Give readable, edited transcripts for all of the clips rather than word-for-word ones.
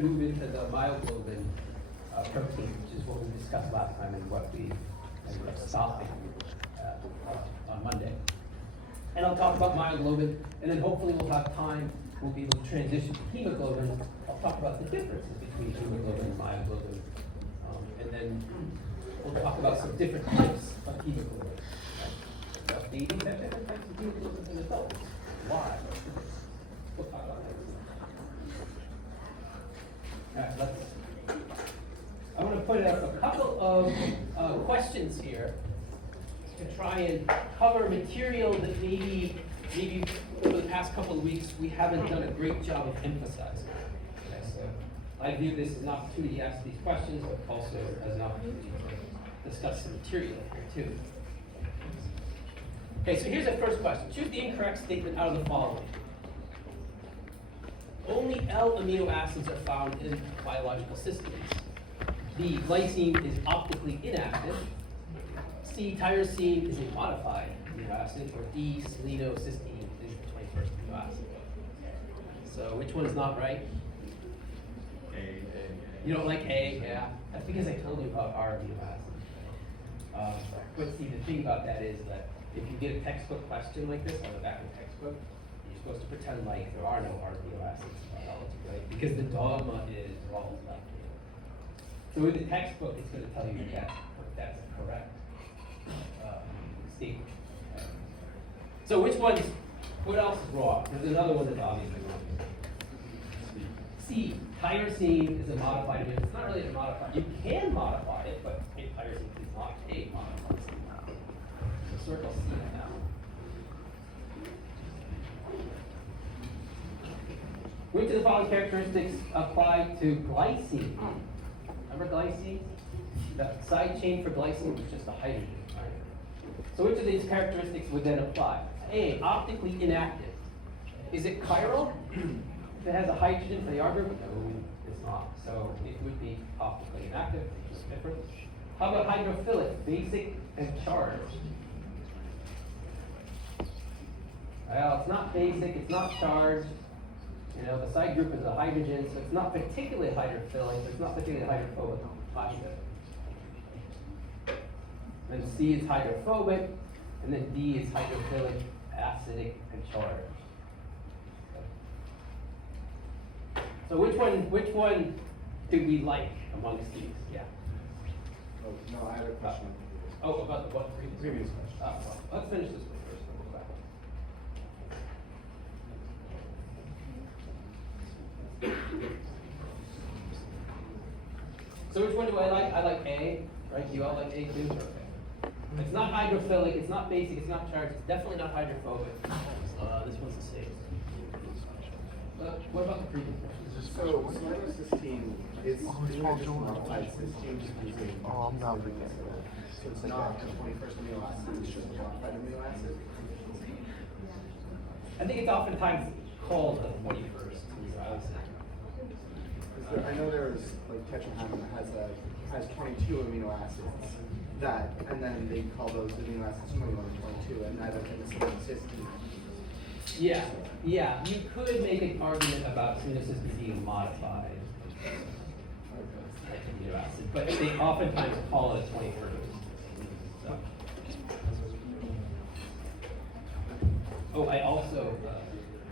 Move into the myoglobin protein, which is what we discussed last time and what we ended up stopping on Monday. And I'll talk about myoglobin, and then hopefully we'll have time, we'll be able to transition to hemoglobin. I'll talk about the differences between hemoglobin and myoglobin. And then we'll talk about some different types of hemoglobin. Right? Babies have different types of hemoglobin than adults. Why? We'll talk about that. All right, I want to put up a couple of questions here to try and cover material that maybe over the past couple of weeks we haven't done a great job of emphasizing. Okay, so I view this as an opportunity to ask these questions, but also as an opportunity to discuss some material here too. Okay, so here's the first question. Choose the incorrect statement out of the following. Only L amino acids are found in biological systems. B, glycine is optically inactive. C, tyrosine is a modified amino acid. Or D, selenocysteine is the 21st amino acid. So which one is not right? A. You don't like A? Yeah. That's because I told you about R amino acids. But see, the thing about that is that if you get a textbook question like this on the back of the textbook, you're supposed to pretend like there are no R amino acids in biology, right? Because the dogma is all about it. So in the textbook, it's going to tell you that that's a correct statement. So which ones? What else is wrong? There's another one that's obviously wrong. C, tyrosine is a modified amino. It's not really a modified. You can modify it, but tyrosine is not a modified. So circle C now. Which of the following characteristics apply to glycine? Remember glycine? The side chain for glycine is just a hydrogen. Right? So which of these characteristics would then apply? A, optically inactive. Is it chiral? If it has a hydrogen for the R group? No, it's not. So it would be optically inactive, which is different. How about hydrophilic, basic and charged? Well, it's not basic, it's not charged. You know, the side group is a hydrogen, so it's not particularly hydrophilic, but it's not particularly hydrophobic either. Then C is hydrophobic, and then D is hydrophilic, acidic, and charged. So which one do we like amongst these? Yeah. Oh, no, I have a question. Oh, about the what? Previous question. Well, let's finish this one first, then we'll go back. So which one do I like? I like A, right? You all like A too? Okay. It's not hydrophilic, it's not basic, it's not charged, it's definitely not hydrophobic. This one's the same. What about the previous question? So, cysteine is just modified cysteine just using. Oh, I'm not reading it. So it's not the 21st amino acid, it's just a modified amino acid. I think it's oftentimes called the 21st amino acid. I know there's like tetrahydrin that has 22 amino acids. That and then they call those amino acids 21 and 22, and that is cysteine. Yeah, you could make an argument about selenocysteine being modified amino acid, but they oftentimes call it a 21st. So. Oh, I also,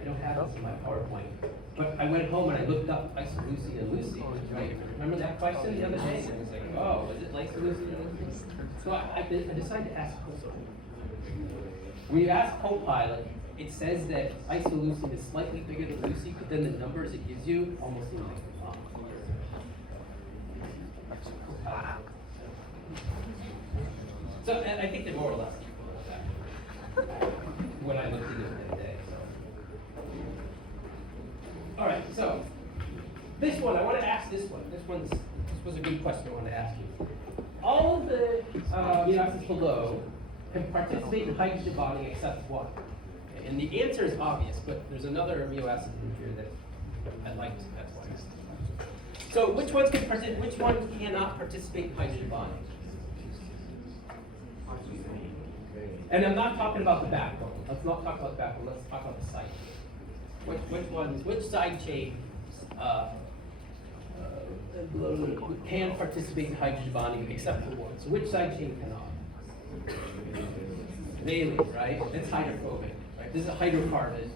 I don't have this in my PowerPoint, but I went home and I looked up isoleucine and leucine, right? Remember that question the other day? And I was like, oh, is it isoleucine and leucine? So I decided to ask Copilot. When you ask Copilot, it says that isoleucine is slightly bigger than leucine, but then the numbers it gives you almost seem like it's not. So and I think they're more or less equal at that when I looked at it that day. So. All right, so this one, I want to ask this one. This was a good question I want to ask you. All of the amino acids below can participate in hydrogen bonding except one. And the answer is obvious, but there's another amino acid in here that I liked, that's why. So which ones can participate, which one cannot participate in hydrogen bonding? And I'm not talking about the backbone. Let's not talk about the backbone, let's talk about the side chain. Which side chain can participate in hydrogen bonding except for one. So which side chain cannot? Valine, right? That's hydrophobic, right? This is a hydrocarbon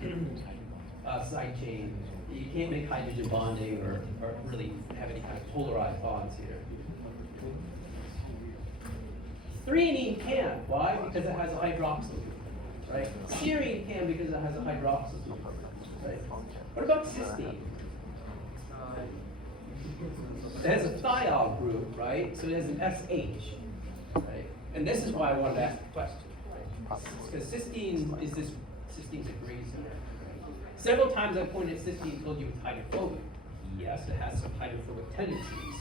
side chain. You can't make hydrogen bonding or really have any kind of polarized bonds here. Threonine can. Why? Because it has a hydroxyl group, right? Serine can because it has a hydroxyl group, right? What about cysteine? It has a thiol group, right? So it has an SH, right? And this is why I wanted to ask the question, right? Because cysteine is cysteine is a gray zone. Several times I pointed at cysteine and told you it's hydrophobic. Yes, it has some hydrophobic tendencies.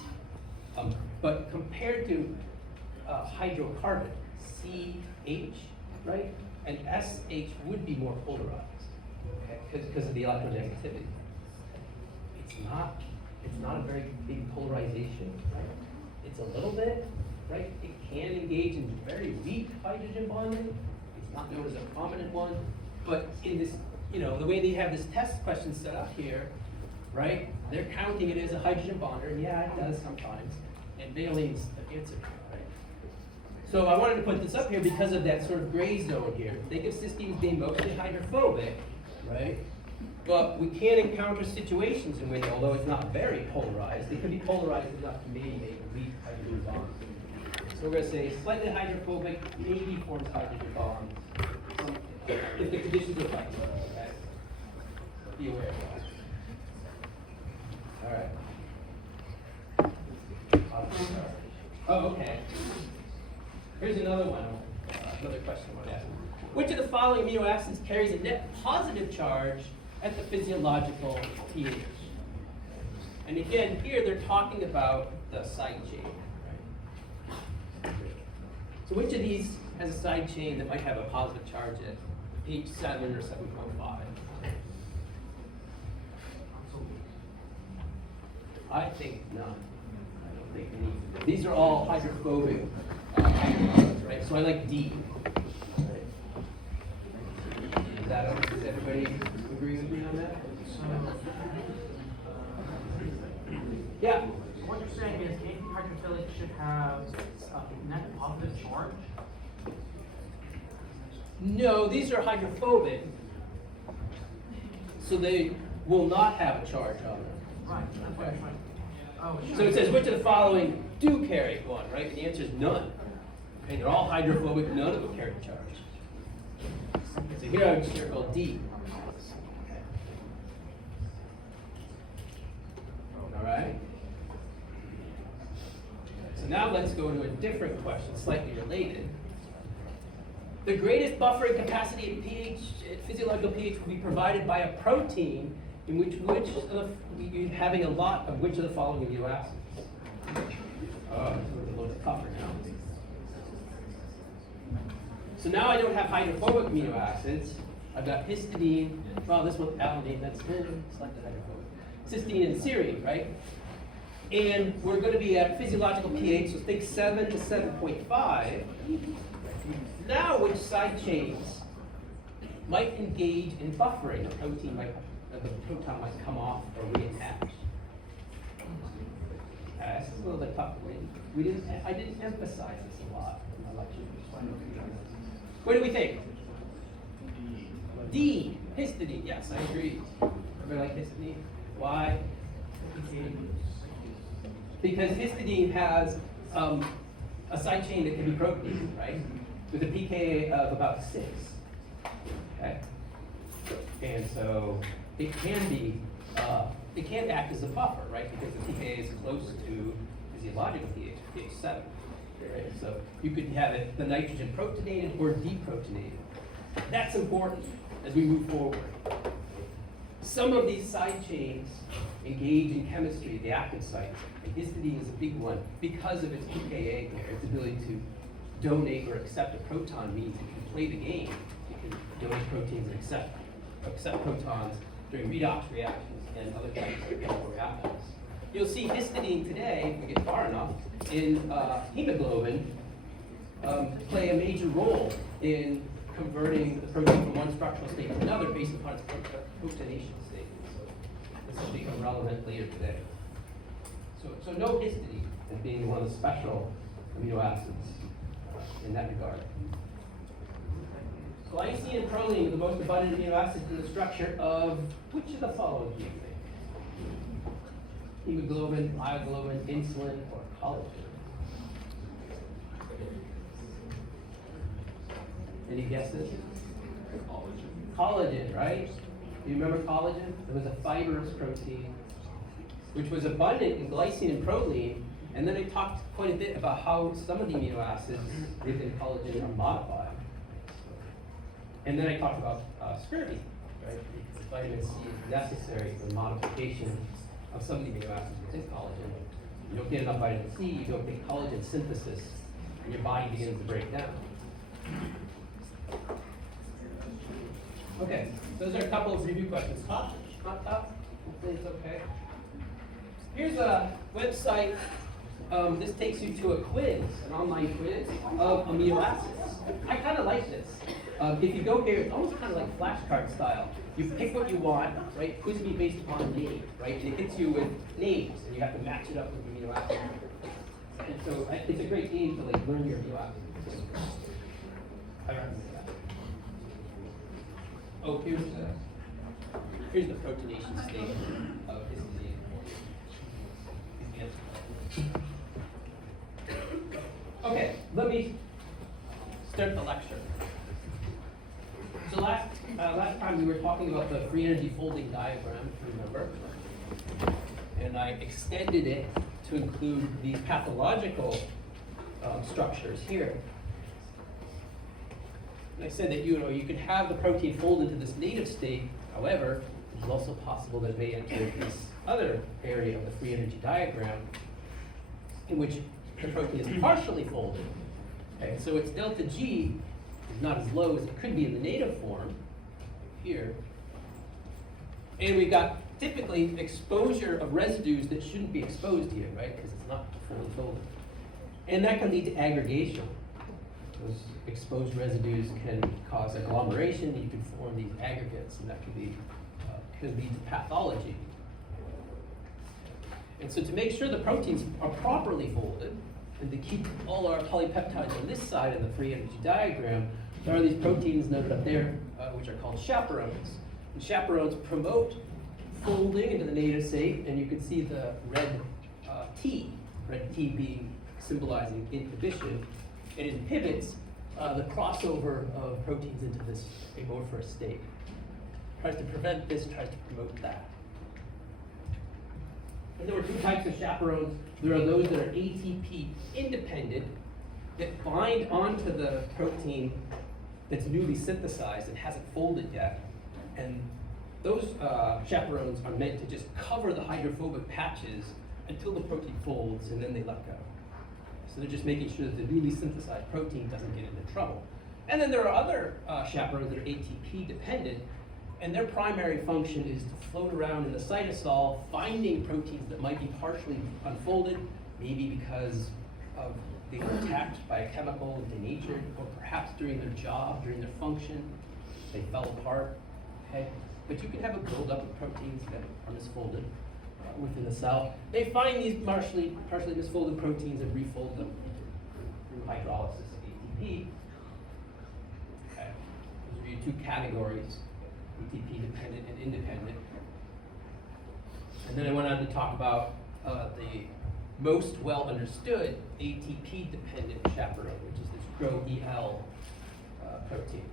But compared to hydrocarbon, CH, right? And SH would be more polarized, okay? Because of the electronegativity. It's not a very big polarization, right? It's a little bit, right? It can engage in very weak hydrogen bonding. It's not known as a prominent one, but in this, the way they have this test question set up here, right? They're counting it as a hydrogen bonder, and yeah, it does sometimes. And valine's the answer, right? So I wanted to put this up here because of that sort of gray zone here. Think of cysteine being mostly hydrophobic, right? But we can encounter situations in which, although it's not very polarized, it could be polarized enough to maybe make a weak hydrogen bond. So we're going to say slightly hydrophobic, maybe forms hydrogen bonds. If the conditions are right, okay? Be aware of that. All right. Oh, okay. Here's another one, another question I want to ask. Which of the following amino acids carries a net positive charge at the physiological pH? And again, here they're talking about the side chain. Right? So which of these has a side chain that might have a positive charge at pH 7 or 7.5? I think none. I don't think any. These are all hydrophobic hydrocarbons, right? So I like D. Right? Does everybody agree with me on that? Yeah. What you're saying is anti-hydrophilic should have a net positive charge? No, these are hydrophobic, so they will not have a charge on them. Right, that's what I'm trying. Oh, So it says, which of the following do carry one, right? And the answer is none. Okay, they're all hydrophobic, none of them carry a charge. So here I would circle D. All right? So now let's go to a different question, slightly related. The greatest buffering capacity at pH, at physiological pH, will be provided by a protein in which you're having a lot of which of the following amino acids? Oh, it's a little tougher now. So now I don't have hydrophobic amino acids. I've got histidine. Well, this one, alanine, that's selected hydrophobic. Cysteine and serine, right? And we're going to be at physiological pH, so think 7 to 7.5. Now, which side chains might engage in buffering? The protein might come off or reattach. This is a little bit tough. I didn't emphasize this a lot in my lecture. What do we think? D, histidine. Yes, I agree. Everybody like histidine? Why? Because histidine has a side chain that can be proteinated, right? With a pKa of about 6. Okay? And so it can act as a buffer, right? Because the pKa is close to physiological pH, pH 7. Right? So you could have it, the nitrogen protonated or deprotonated. That's important as we move forward. Some of these side chains engage in chemistry at the active sites, and histidine is a big one because of its pKa there, its ability to donate or accept a proton means it can play the game. It can donate proteins and accept protons during redox reactions and other types of chemical reactions. You'll see histidine today, if we get far enough, in hemoglobin play a major role in converting the protein from one structural state to another based upon its proteination state. So this will become relevant later today. So so no histidine as being one of the special amino acids in that regard. Glycine and proline are the most abundant amino acids in the structure of which of the following do you think? Hemoglobin, myoglobin, insulin, or collagen? Any guesses? Collagen, right? Do you remember collagen? It was a fibrous protein, which was abundant in glycine and proline. And then I talked quite a bit about how some of the amino acids within collagen are modified. And then I talked about scurvy, right? Because vitamin C is necessary for the modification of some of the amino acids within collagen. You don't get enough vitamin C, you don't get collagen synthesis, and your body begins to break down. Okay, those are a couple of review questions. Tough? Not tough? Hopefully it's okay. Here's a website. This takes you to a quiz, an online quiz of amino acids. I kind of like this. If you go here, it's almost kind of like flashcard style. You pick what you want, right? Quiz me based upon name, right? And it hits you with names, and you have to match it up with amino acids. And so it's a great game to like learn your amino acids. I recommend that. Oh, here's the proteination state of histidine. Okay, let me start the lecture. So last time we were talking about the free energy folding diagram, if you remember, and I extended it to include these pathological structures here. And I said that you could have the protein fold into this native state. However, it's also possible that it may enter this other area of the free energy diagram, in which the protein is partially folded. Okay, so its delta G is not as low as it could be in the native form here. And we've got typically exposure of residues that shouldn't be exposed here, right? Because it's not fully folded. And that can lead to aggregation. Those exposed residues can cause agglomeration. You can form these aggregates, and that could lead to pathology. And so to make sure the proteins are properly folded, and to keep all our polypeptides on this side of the free energy diagram, there are these proteins noted up there, which are called chaperones. And chaperones promote folding into the native state, and you can see the red T being symbolizing inhibition. It inhibits the crossover of proteins into this amorphous state. Tries to prevent this, tries to promote that. And there were two types of chaperones. There are those that are ATP independent, that bind onto the protein that's newly synthesized and hasn't folded yet. And those chaperones are meant to just cover the hydrophobic patches until the protein folds, and then they let go. So they're just making sure that the newly synthesized protein doesn't get into trouble. And then there are other chaperones that are ATP dependent, and their primary function is to float around in the cytosol, finding proteins that might be partially unfolded, maybe because of being attacked by a chemical, denatured, or perhaps during their job, during their function, they fell apart. Okay? But you can have a buildup of proteins that are misfolded within the cell. They find these partially misfolded proteins and refold them through hydrolysis of ATP. Okay. Those are your two categories, ATP dependent and independent. And then I went on to talk about the most well understood ATP dependent chaperone, which is this GRO-EL protein.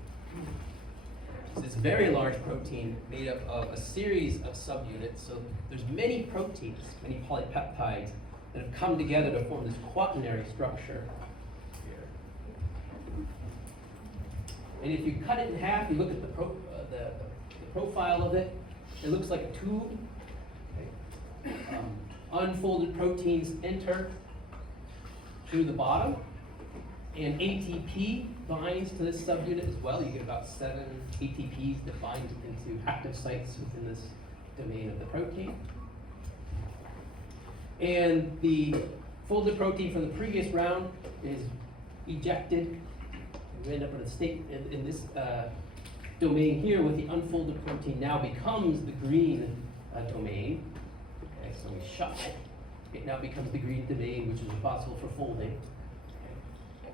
It's this very large protein made up of a series of subunits. So there's many proteins, many polypeptides that have come together to form this quaternary structure here. And if you cut it in half, you look at the profile of it, it looks like a tube. Okay. Unfolded proteins enter through the bottom, and ATP binds to this subunit as well. You get about 7 ATPs that bind into active sites within this domain of the protein. And the folded protein from the previous round is ejected. We end up in a state in this domain here with the unfolded protein now becomes the green domain. Okay, so we shut it. it now becomes the green domain, which is responsible for folding.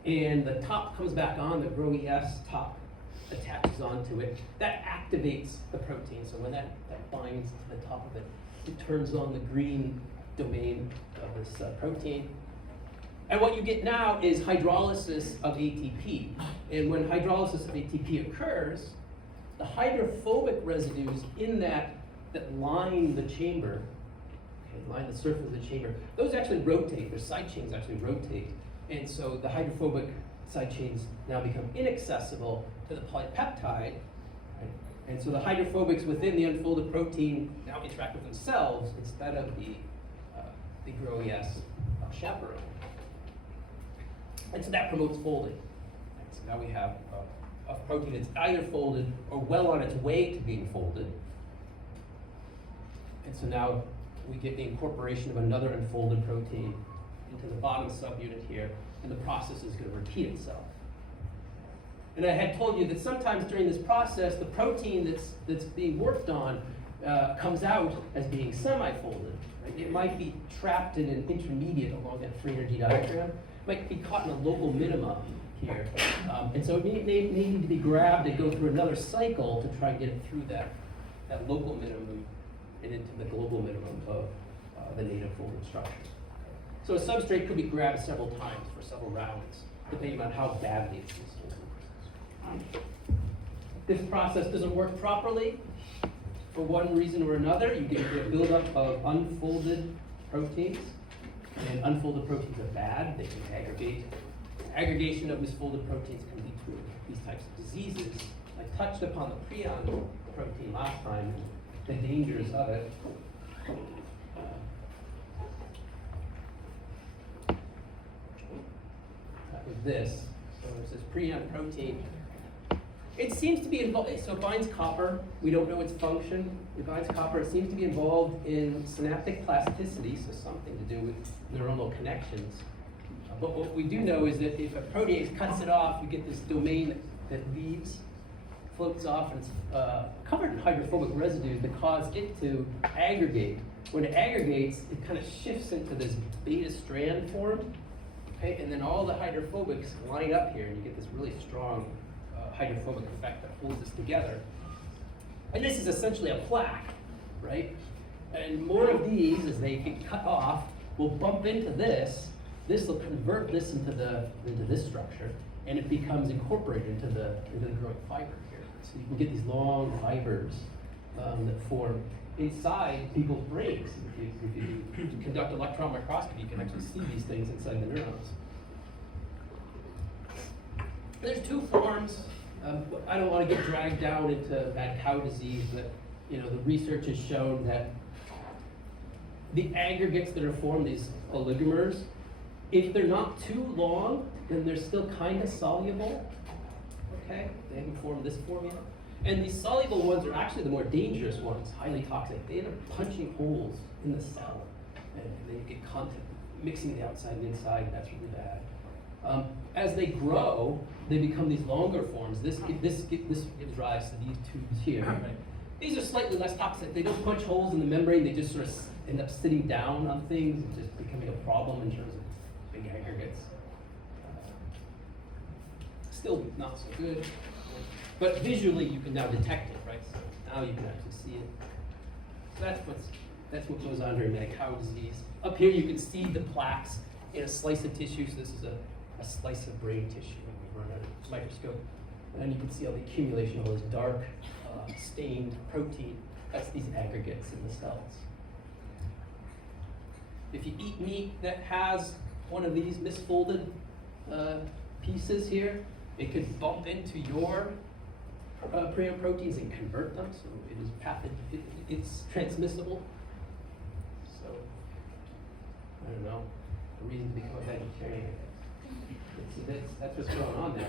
And the top comes back on, the GRO-ES top attaches onto it. That activates the protein, so when that binds to the top of it, it turns on the green domain of this protein. And what you get now is hydrolysis of ATP. And when hydrolysis of ATP occurs, the hydrophobic residues in that line the chamber, line the surface of the chamber, those actually rotate, their side chains actually rotate. And so the hydrophobic side chains now become inaccessible to the polypeptide, right? And so the hydrophobics within the unfolded protein now interact with themselves instead of the GRO-ES chaperone. And so that promotes folding. And so now we have a protein that's either folded or well on its way to being folded. And so now we get the incorporation of another unfolded protein into the bottom subunit here, and the process is going to repeat itself. And I had told you that sometimes during this process, the protein that's being worked on comes out as being semi-folded. Right? It might be trapped in an intermediate along that free energy diagram. It might be caught in a local minima here. And so it may need to be grabbed and go through another cycle to try and get it through that local minimum and into the global minimum of the native folded structure. So a substrate could be grabbed several times for several rounds, depending on how badly it's folded. This process doesn't work properly for one reason or another. You get a buildup of unfolded proteins, and unfolded proteins are bad. They can aggregate. Aggregation of misfolded proteins can lead to these types of diseases. I touched upon the prion protein last time, the dangers of it. With this, so there's this prion protein. It seems to be involved, so it binds copper. We don't know its function. It binds copper. It seems to be involved in synaptic plasticity, so something to do with neuronal connections. But what we do know is that if a protease cuts it off, you get this domain that leaves, floats off, and it's covered in hydrophobic residues that cause it to aggregate. When it aggregates, it kind of shifts into this beta strand form. Okay, and then all the hydrophobics line up here, and you get this really strong hydrophobic effect that holds this together. And this is essentially a plaque, right? And more of these, as they get cut off, will bump into this. This will convert this into this structure, and it becomes incorporated into the growing fiber here. So you can get these long fibers that form inside people's brains. If you conduct electron microscopy, you can actually see these things inside the neurons. There's two forms. I don't want to get dragged down into mad cow disease, but the research has shown that the aggregates that are formed, these oligomers, if they're not too long, then they're still kind of soluble. Okay, they haven't formed this form yet. And these soluble ones are actually the more dangerous ones, highly toxic. They end up punching holes in the cell, and then you get contact mixing the outside and inside, and that's really bad. As they grow, they become these longer forms. This gives rise to these tubes here. Right? These are slightly less toxic. They don't punch holes in the membrane. They just sort of end up sitting down on things and just becoming a problem in terms of big aggregates. Still not so good. But visually, you can now detect it, right? So now you can actually see it. So that's what goes on during mad cow disease. Up here, you can see the plaques in a slice of tissue. So this is a slice of brain tissue when we run a microscope. And then you can see all the accumulation of all this dark, stained protein. That's these aggregates in the cells. If you eat meat that has one of these misfolded pieces here, it could bump into your prion proteins and convert them, so it is it's transmissible. So, I don't know, a reason to become a vegetarian. That's what's going on now.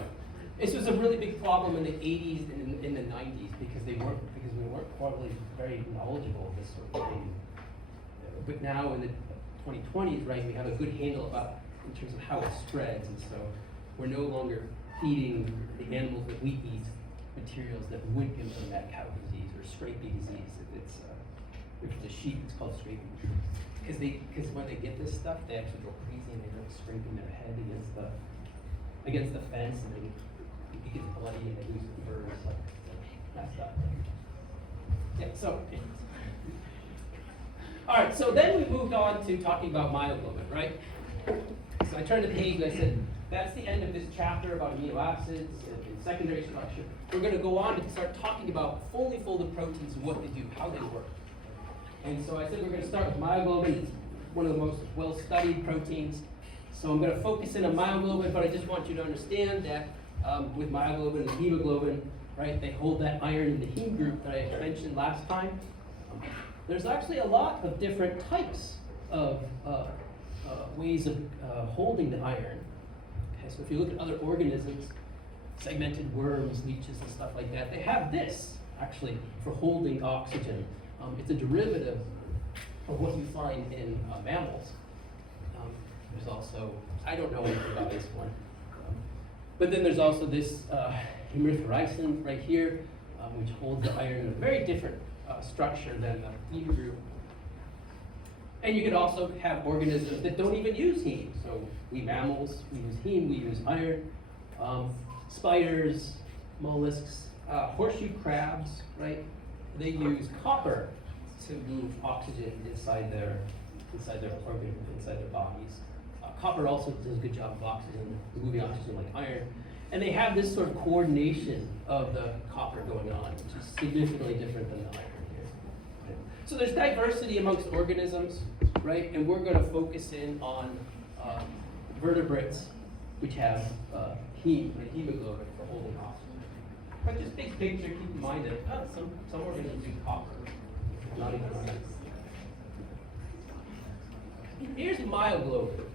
This was a really big problem in the 80s and in the 90s because we weren't probably very knowledgeable of this sort of thing. But now in the 2020s, right, we have a good handle about in terms of how it spreads, and so we're no longer feeding the animals that we eat materials that would give them mad cow disease or scrapie disease. If it's a sheep, it's called scrapie disease. because when they get this stuff, they actually go crazy and they go scraping their head against the fence, and then it gets bloody and they lose the fur and stuff. Messed up. Yeah, so. All right, so then we moved on to talking about myoglobin, right? So I turned the page and I said, that's the end of this chapter about amino acids and secondary structure. We're going to go on to start talking about fully folded proteins and what they do, how they work. And so I said we're going to start with myoglobin. It's one of the most well-studied proteins. So I'm going to focus in on myoglobin, but I just want you to understand that with myoglobin and hemoglobin, right, they hold that iron in the heme group that I mentioned last time. There's actually a lot of different types of ways of holding the iron. Okay, so if you look at other organisms, segmented worms, leeches, and stuff like that, they have this actually for holding oxygen. It's a derivative of what you find in mammals. There's also, I don't know anything about this one, but then there's also this erythrocin right here, which holds the iron in a very different structure than the heme group. And you could also have organisms that don't even use heme. So we mammals, we use heme, we use iron. Spiders, mollusks, horseshoe crabs, right? They use copper to move oxygen inside their organs, inside their bodies. Copper also does a good job of oxygen, moving oxygen like iron. And they have this sort of coordination of the copper going on, which is significantly different than the iron here. Right? So there's diversity amongst organisms, right? And we're going to focus in on vertebrates, which have hemoglobin for holding oxygen. But just big picture, keep in mind that some organisms do copper, not even iron. Here's myoglobin.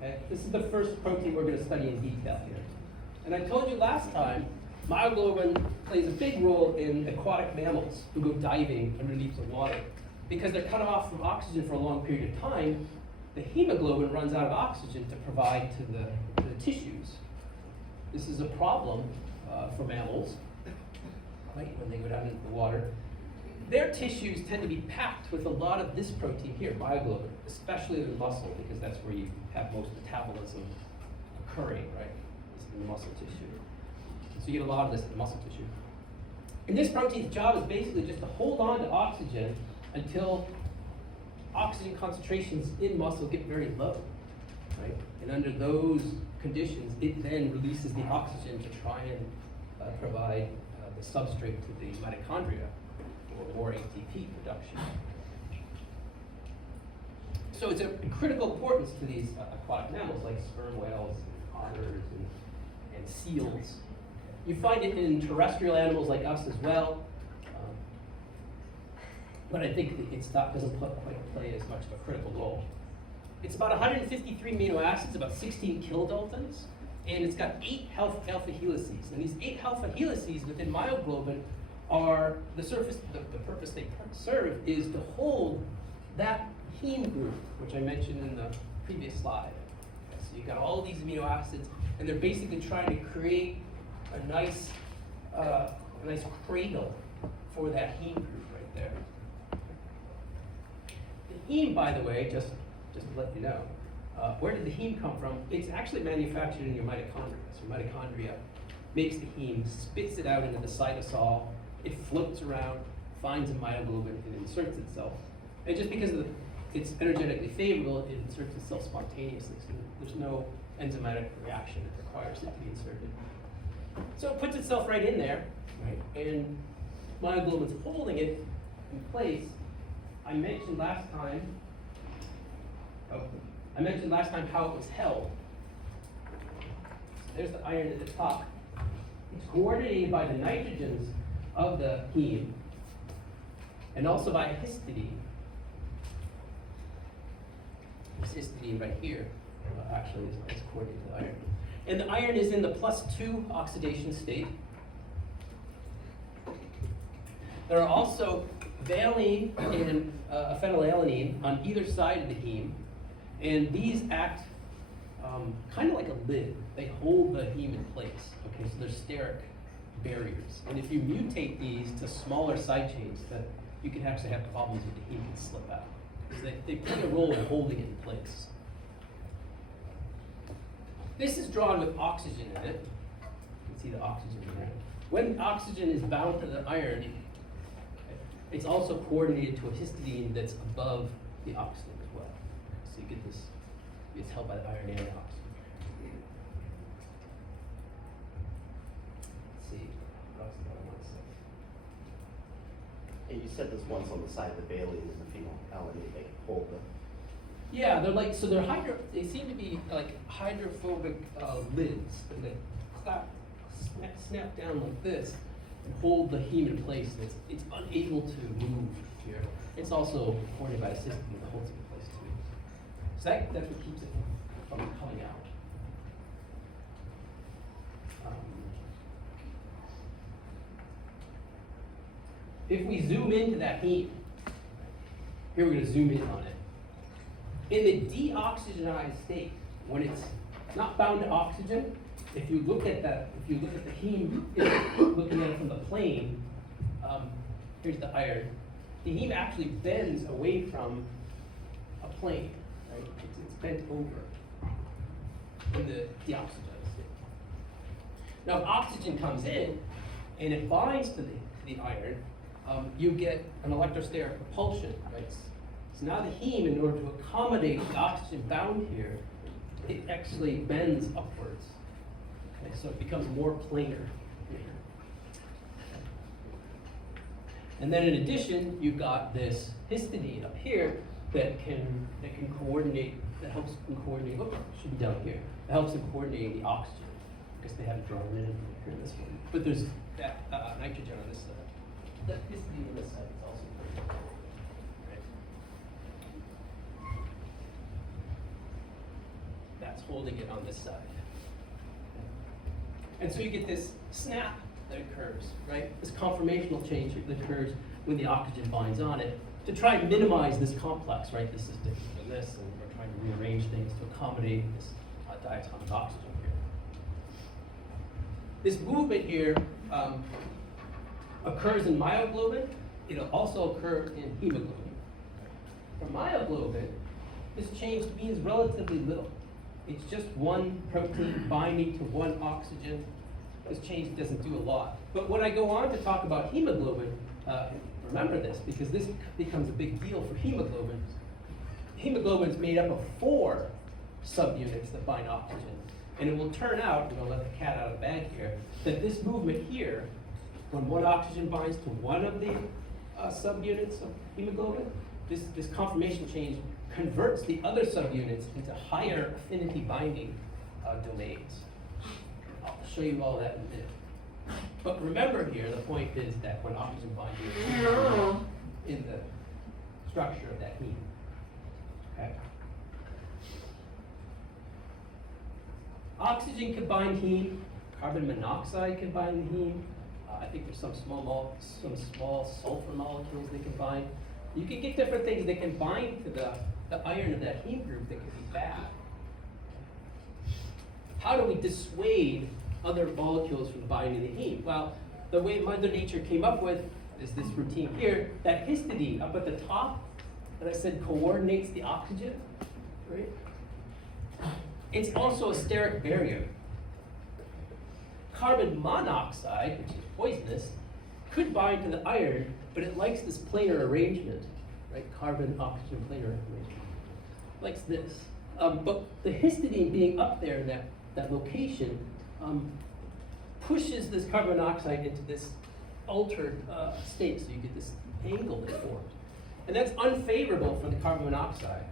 Okay? This is the first protein we're going to study in detail here. And I told you last time, myoglobin plays a big role in aquatic mammals who go diving underneath the water. Because they're cut off from oxygen for a long period of time, the hemoglobin runs out of oxygen to provide to the tissues. This is a problem for mammals, right, when they go down into the water. Their tissues tend to be packed with a lot of this protein here, myoglobin, especially the muscle, because that's where you have most metabolism occurring, right? This is the muscle tissue. So you get a lot of this in the muscle tissue. And this protein's job is basically just to hold on to oxygen until oxygen concentrations in muscle get very low, right? And under those conditions, it then releases the oxygen to try and provide the substrate to the mitochondria, or more ATP production. So it's of critical importance to these aquatic mammals like sperm whales, and otters, and seals. You find it in terrestrial animals like us as well, but I think that doesn't quite play as much of a critical role. It's about 153 amino acids, about 16 kilodaltons, and it's got 8 alpha helices. And these 8 alpha helices within myoglobin are the purpose they serve is to hold that heme group, which I mentioned in the previous slide. Okay, so you've got all of these amino acids, and they're basically trying to create a nice cradle for that heme group right there. The heme, by the way, just to let you know, where did the heme come from? It's actually manufactured in your mitochondria. So your mitochondria makes the heme, spits it out into the cytosol, it floats around, finds a myoglobin, and inserts itself. And just because it's energetically favorable, it inserts itself spontaneously. So there's no enzymatic reaction that requires it to be inserted. So it puts itself right in there, right? And myoglobin's holding it in place. I mentioned last time how it was held. So there's the iron at the top. It's coordinated by the nitrogens of the heme and also by histidine. There's histidine right here. Actually, it's coordinated to the iron. And the iron is in the +2 oxidation state. There are also valine and phenylalanine on either side of the heme, and these act kind of like a lid. They hold the heme in place. Okay, so they're steric barriers. And if you mutate these to smaller side chains, that you can actually have problems with the heme can slip out. is that they play a role in holding it in place. This is drawn with oxygen in it. You can see the oxygen there. When oxygen is bound to the iron, it's also coordinated to a histidine that's above the oxygen as well. So you get this, it's held by the iron and the oxygen. Let's see, what else do I want to say? And you said this one's on the side of the Bailey and the phenylalanine, they hold the. Yeah, they're like, so they're they seem to be like hydrophobic lids that they snap down like this and hold the heme in place. And it's unable to move here. It's also coordinated by a system that holds it in place too. So that's what keeps it from coming out. If we zoom into that heme, here we're going to zoom in on it. In the deoxygenized state, when it's not bound to oxygen, if you look at the heme, looking at it from the plane, here's the iron. The heme actually bends away from a plane, right? It's bent over in the deoxygenized state. Now, if oxygen comes in and it binds to the iron, you get an electrosteric repulsion, right? So now the heme, in order to accommodate the oxygen bound here, it actually bends upwards. Okay, so it becomes more planar here. And then in addition, you've got this histidine up here that can coordinate, that helps in coordinating, oops, it should be down here. It helps in coordinating the oxygen, because they have it drawn in here in this one. But there's that nitrogen on this side. That histidine on this side is also very important. That's holding it on this side. And so you get this snap that occurs, right? This conformational change that occurs when the oxygen binds on it to try and minimize this complex, right? This is different than this, and we're trying to rearrange things to accommodate this diatomic oxygen here. This movement here occurs in myoglobin. It'll also occur in hemoglobin. For myoglobin, this change means relatively little. It's just one protein binding to one oxygen. This change doesn't do a lot. But when I go on to talk about hemoglobin, remember this, because this becomes a big deal for hemoglobin. Hemoglobin is made up of 4 subunits that bind oxygen. And it will turn out, I'm going to let the cat out of the bag here, that this movement here, when one oxygen binds to one of the subunits of hemoglobin, this conformation change converts the other subunits into higher affinity binding domains. I'll show you all that in a minute. But remember here, the point is that when oxygen binds in the structure of that heme. Okay? Oxygen can bind heme, carbon monoxide can bind the heme. I think there's some small sulfur molecules they can bind. You can get different things that can bind to the iron of that heme group that can be bad. How do we dissuade other molecules from binding the heme? Well, the way Mother Nature came up with is this routine here, that histidine up at the top that I said coordinates the oxygen, right? It's also a steric barrier. Carbon monoxide, which is poisonous, could bind to the iron, but it likes this planar arrangement, right? Carbon-oxygen planar arrangement. Likes this. But the histidine being up there in that location pushes this carbon monoxide into this altered state, so you get this angle that's formed. And that's unfavorable for the carbon monoxide.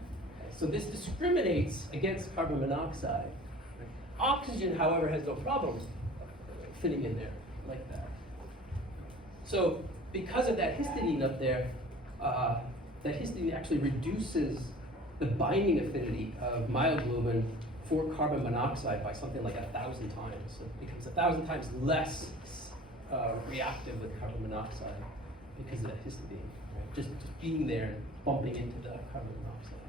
So this discriminates against carbon monoxide. Oxygen, however, has no problem fitting in there like that. So because of that histidine up there, that histidine actually reduces the binding affinity of myoglobin for carbon monoxide by something like 1,000 times. So it becomes 1,000 times less reactive with carbon monoxide because of that histidine. Right? Just being there and bumping into the carbon monoxide,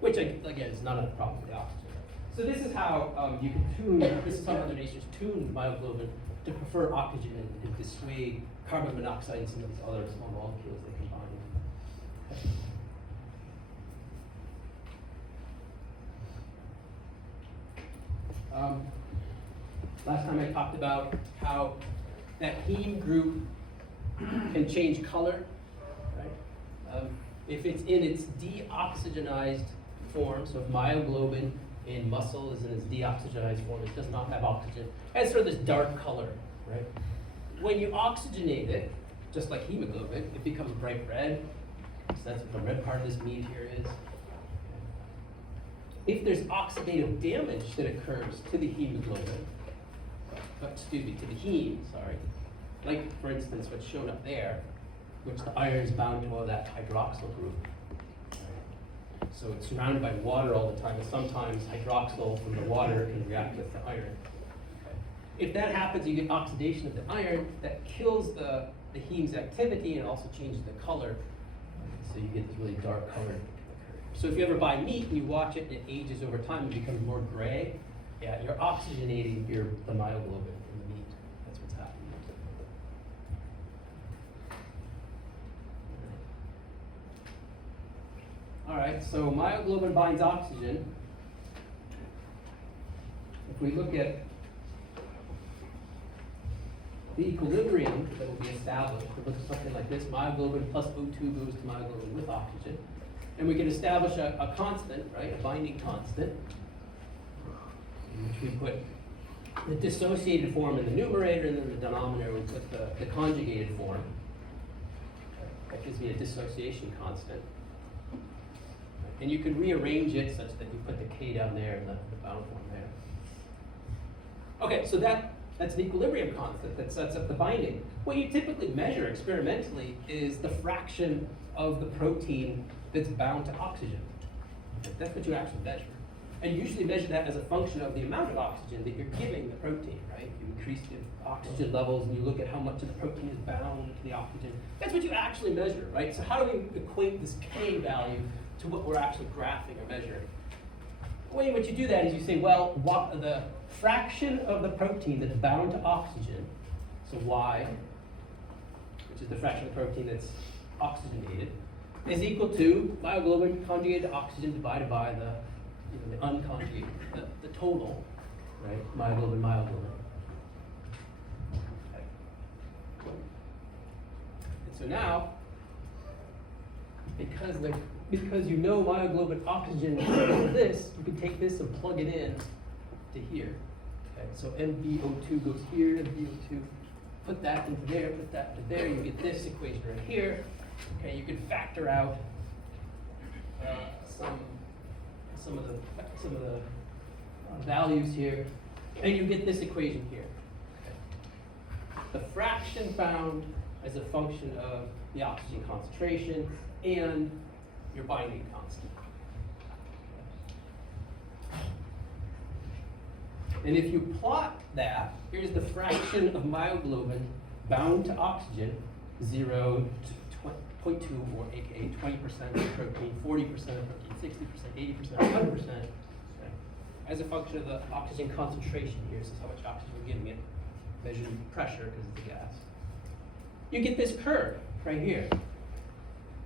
which again is not a problem with the oxygen. So this is how you can tune, this is how Mother Nature's tuned myoglobin to prefer oxygen and dissuade carbon monoxide and some of these other small molecules that can bind. Last time I talked about how that heme group can change color, right? If it's in its deoxygenized form, so if myoglobin in muscle is in its deoxygenized form, it does not have oxygen, it has sort of this dark color, right? When you oxygenate it, just like hemoglobin, it becomes bright red. So that's what the red part of this meat here is. If there's oxidative damage that occurs to the hemoglobin, to the heme, sorry, like for instance what's shown up there, which the iron is bound to that hydroxyl group. So it's surrounded by water all the time, and sometimes hydroxyl from the water can react with the iron. If that happens, you get oxidation of the iron that kills the heme's activity and also changes the color. So you get this really dark color. So if you ever buy meat and you watch it and it ages over time, it becomes more gray. Yeah, you're oxygenating the myoglobin in the meat. That's what's happening. All right, so myoglobin binds oxygen. If we look at the equilibrium that will be established, it looks something like this. Myoglobin plus O2 goes to myoglobin with oxygen. And we can establish a constant, right, a binding constant, in which we put the dissociated form in the numerator, and then the denominator we put the conjugated form. That gives me a dissociation constant. And you can rearrange it such that you put the K down there and the bound form there. Okay, so that's an equilibrium constant that sets up the binding. What you typically measure experimentally is the fraction of the protein that's bound to oxygen. That's what you actually measure. And you usually measure that as a function of the amount of oxygen that you're giving the protein, right? You increase the oxygen levels and you look at how much of the protein is bound to the oxygen. That's what you actually measure, right? So how do we equate this K value to what we're actually graphing or measuring? The way in which you do that is you say, well, what the fraction of the protein that's bound to oxygen, so Y, which is the fraction of the protein that's oxygenated, is equal to myoglobin conjugated to oxygen divided by the unconjugated, the total, right? Myoglobin. Okay. And so now, because you know myoglobin oxygen is this, you can take this and plug it in to here. Okay, so MbO2 goes here, MbO2, put that into there, put that into there, you get this equation right here. Okay, you can factor out some of the values here, and you get this equation here. Okay. The fraction bound as a function of the oxygen concentration and your binding constant. And if you plot that, here's the fraction of myoglobin bound to oxygen, 0 to 0.2, or aka 20% of protein, 40% of protein, 60%, 80%, 100%, okay, as a function of the oxygen concentration here. This is how much oxygen we're giving it, measuring pressure because it's a gas. You get this curve right here.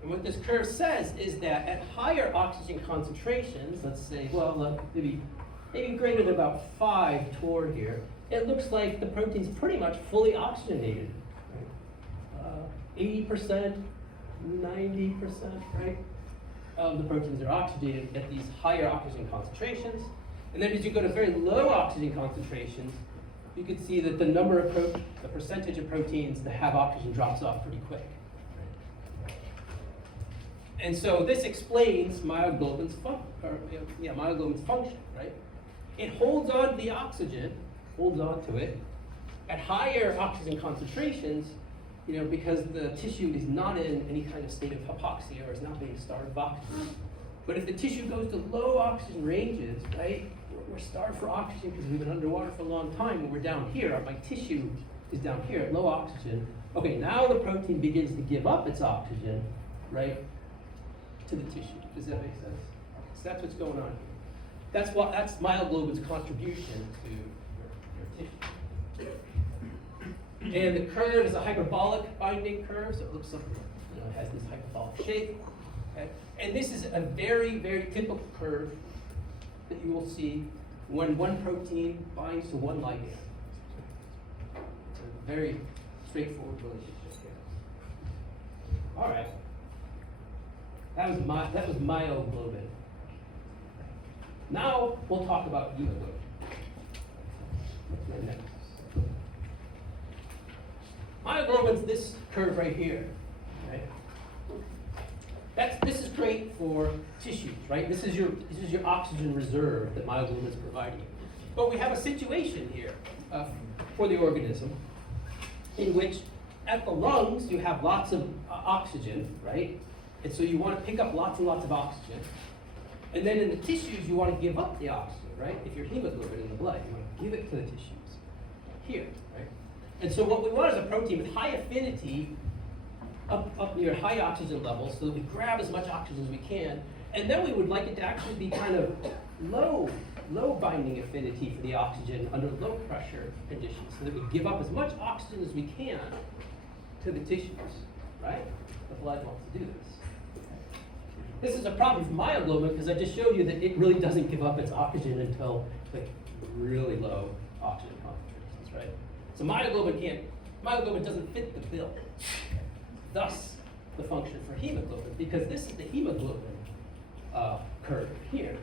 And what this curve says is that at higher oxygen concentrations, let's say, well, maybe greater than about 5 toward here, it looks like the protein's pretty much fully oxygenated. Right? 80%, 90%, right, of the proteins are oxygenated at these higher oxygen concentrations. And then as you go to very low oxygen concentrations, you can see that the percentage of proteins that have oxygen drops off pretty quick. And so this explains myoglobin's function, right? It holds on to the oxygen, holds on to it at higher oxygen concentrations, because the tissue is not in any kind of state of hypoxia or is not being starved of oxygen. But if the tissue goes to low oxygen ranges, right, we're starved for oxygen because we've been underwater for a long time, and we're down here, my tissue is down here at low oxygen. Okay, now the protein begins to give up its oxygen, right, to the tissue. Does that make sense? Okay, so that's what's going on here. That's myoglobin's contribution to your tissue. And the curve is a hyperbolic binding curve, so it looks like it has this hyperbolic shape. Okay? And this is a very, very typical curve that you will see when one protein binds to one ligand. It's a very straightforward relationship here. All right. That was myoglobin. Now we'll talk about hemoglobin. What's my next? Myoglobin's this curve right here. Right? This is great for tissues, right? This is your oxygen reserve that myoglobin is providing. But we have a situation here for the organism in which at the lungs you have lots of oxygen, right? And so you want to pick up lots and lots of oxygen. And then in the tissues you want to give up the oxygen, right? If you're hemoglobin in the blood, you want to give it to the tissues here, right? And so what we want is a protein with high affinity up near high oxygen levels so that we grab as much oxygen as we can. And then we would like it to actually be kind of low binding affinity for the oxygen under low pressure conditions so that we give up as much oxygen as we can to the tissues, right? The blood wants to do this. This is a problem for myoglobin because I just showed you that it really doesn't give up its oxygen until like really low oxygen concentrations, right? So myoglobin doesn't fit the bill. Thus, the function for hemoglobin, because this is the hemoglobin curve here.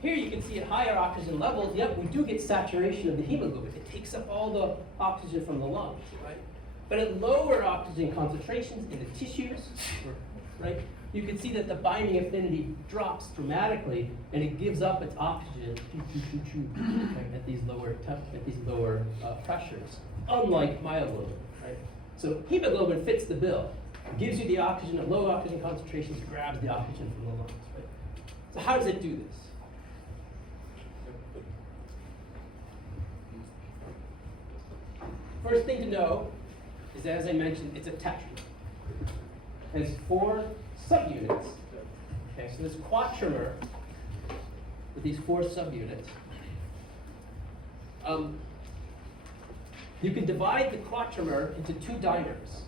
Here you can see at higher oxygen levels, yep, we do get saturation of the hemoglobin. It takes up all the oxygen from the lungs, right? But at lower oxygen concentrations in the tissues, right, you can see that the binding affinity drops dramatically, and it gives up its oxygen right, at these lower pressures, unlike myoglobin, right? So hemoglobin fits the bill, gives you the oxygen at low oxygen concentrations, grabs the oxygen from the lungs, right? So how does it do this? First thing to know is that, as I mentioned, it's a tetramer. It has 4 subunits. Okay, so this quatramer with these 4 subunits. You can divide the quatramer into 2 dimers.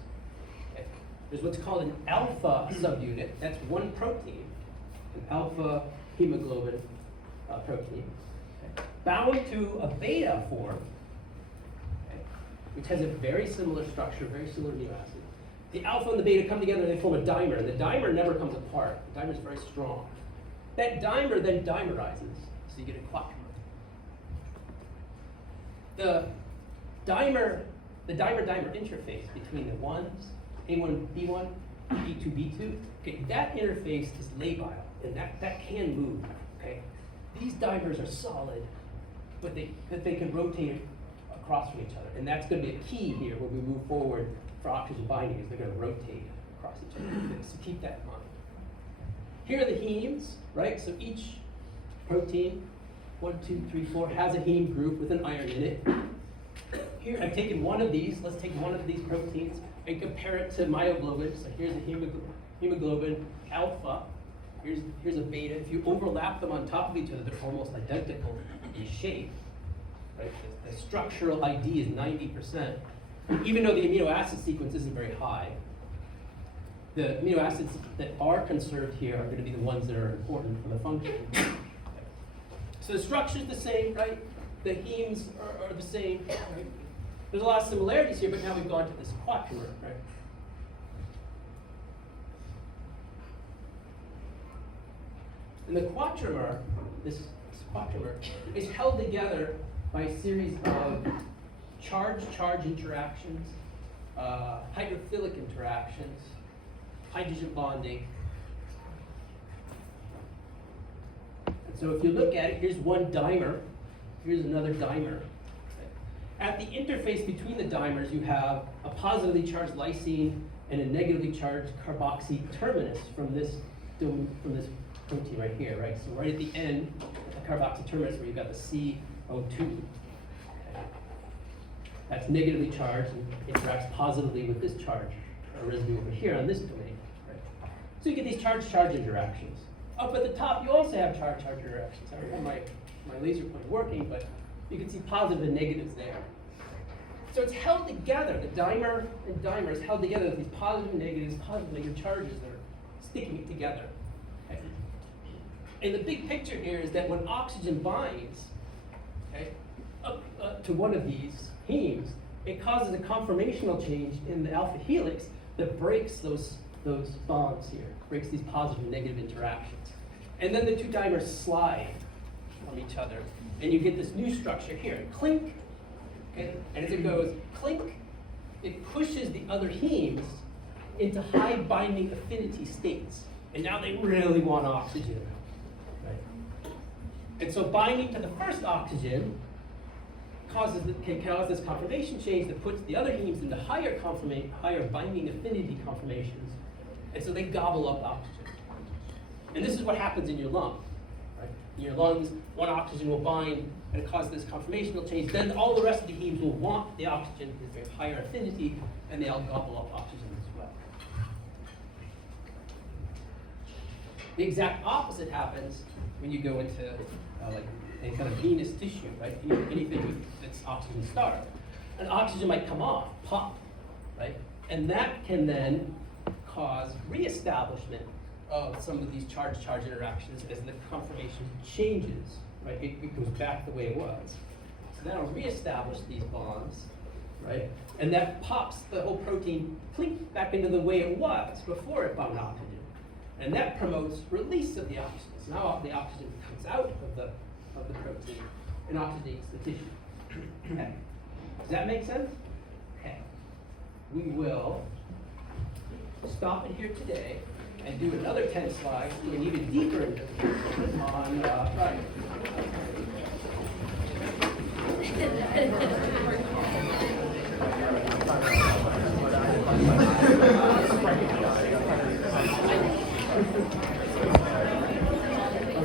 Okay. There's what's called an alpha subunit. That's one protein, an alpha hemoglobin protein, okay, bound to a beta form, okay, which has a very similar structure, very similar amino acid. The alpha and the beta come together and they form a dimer, and the dimer never comes apart. The dimer is very strong. That dimer then dimerizes, so you get a quatramer. The dimer interface between the ones, A1, B1, B2, B2, okay, that interface is labile, and that can move, okay? These dimers are solid, but they can rotate across from each other, and that's going to be a key here when we move forward for oxygen binding, is they're going to rotate across each other, so keep that in mind. Here are the hemes, right? So each protein, 1, 2, 3, 4, has a heme group with an iron in it. Here, I've taken one of these. Let's take one of these proteins and compare it to myoglobin. So here's a hemoglobin alpha. Here's a beta. If you overlap them on top of each other, they're almost identical in shape. Right? The structural ID is 90%. Even though the amino acid sequence isn't very high, the amino acids that are conserved here are going to be the ones that are important for the function. So the structure's the same, right? The hemes are the same, right? There's a lot of similarities here, but now we've gone to this quatramer, right? And the quatramer, this quatramer, is held together by a series of charge-charge interactions, hydrophilic interactions, hydrogen bonding. And so if you look at it, here's one dimer, here's another dimer. At the interface between the dimers, you have a positively charged lysine and a negatively charged carboxy terminus from this protein right here, right? So right at the end, the carboxy terminus where you've got the CO2. Okay. That's negatively charged and interacts positively with this charge, or residue over here on this domain, right? So you get these charge-charge interactions. Up at the top, you also have charge-charge interactions. I don't have my laser pointer working, but you can see positive and negatives there. So it's held together, the dimer and dimer is held together with these positive and negative charges that are sticking it together. Okay? And the big picture here is that when oxygen binds, okay, to one of these hemes, it causes a conformational change in the alpha helix that breaks those bonds here, breaks these positive and negative interactions. And then the two dimers slide from each other, and you get this new structure here, clink, okay? And as it goes clink, it pushes the other hemes into high binding affinity states. And now they really want oxygen, right? And so binding to the first oxygen can cause this conformation change that puts the other hemes into higher binding affinity conformations. And so they gobble up oxygen. And this is what happens in your lung. Right? In your lungs, one oxygen will bind and cause this conformational change. Then all the rest of the hemes will want the oxygen because they have higher affinity, and they all gobble up oxygen as well. The exact opposite happens when you go into like any kind of venous tissue, right? Anything that's oxygen starved. And oxygen might come off, pop, right? And that can then cause reestablishment of some of these charge-charge interactions as the conformation changes, right? It goes back the way it was. So that'll reestablish these bonds, right? And that pops the whole protein clink back into the way it was before it bound oxygen. And that promotes release of the oxygen. So now the oxygen comes out of the protein and oxygenates the tissue. Okay. Does that make sense? Okay. We will stop it here today and do another 10 slides and even deeper into on Friday.